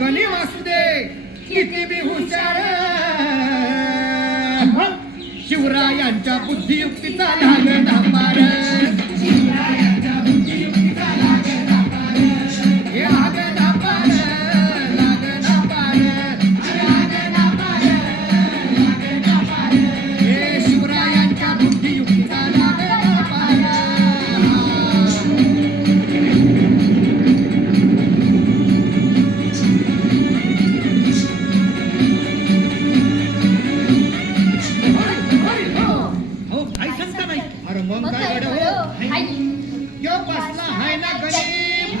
गणी वासू दे किती बी हुशार शिवरायांच्या बुद्धियुक्तीचा लागला पार शिवरायांच्या बुद्धियुक्तीचा लागला पार हे लागला पार लागला पार लागला पार लागला पार हे शिवरायांच्या बुद्धियुक्तीचा लागला पार मग काय यो बसला हाय ना गरीब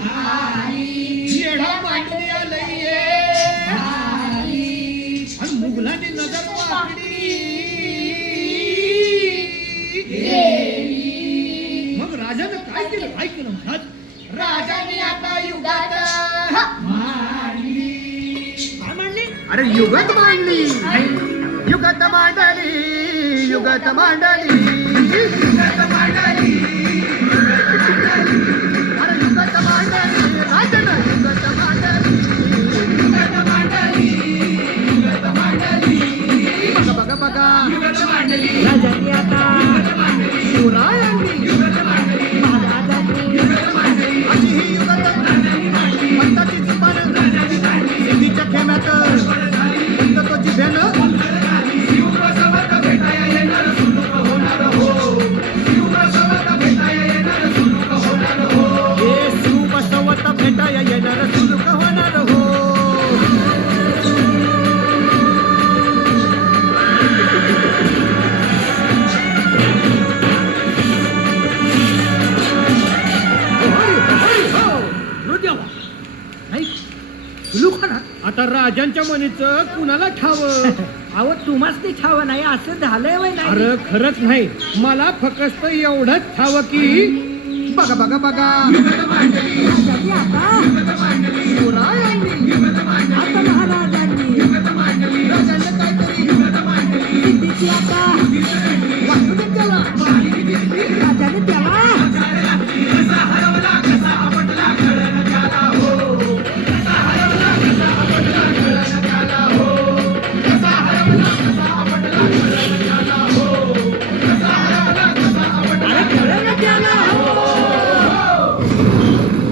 येढा मांडली आलंय आणि मुघलांनी नजर वाकडी मग राजानं काय केलं राजाने आता युगात मांडली काय मांडली अरे युगात मांडली युगात मांडली युगात मांडली युगात मांडली अरे युगात मांडली राजानं युगात मांडली युगात मांडली युगात मांडली बघा बघा बघा युगात मांडली राजांनी आता शिवरायांनी युगात मांडली महाराजांनी युगात मांडली अशी ही युगात मांडली पंताची जुबान सिद्धीच्या खेम्यात पंत तो जिभेनं भेटाया येणार सुलूक होणार हो आता राजांच्या मनीचं कुणाला ठावं अहो तुम्हाच ते ठाव नाही असं झालंय वय नाही अरे खरंच नाही मला फक्त एवढंच ठावं की बघा बघा बघा शिवरायांनी आता महाराजांनी राजांनी काहीतरी सिद्धीची आता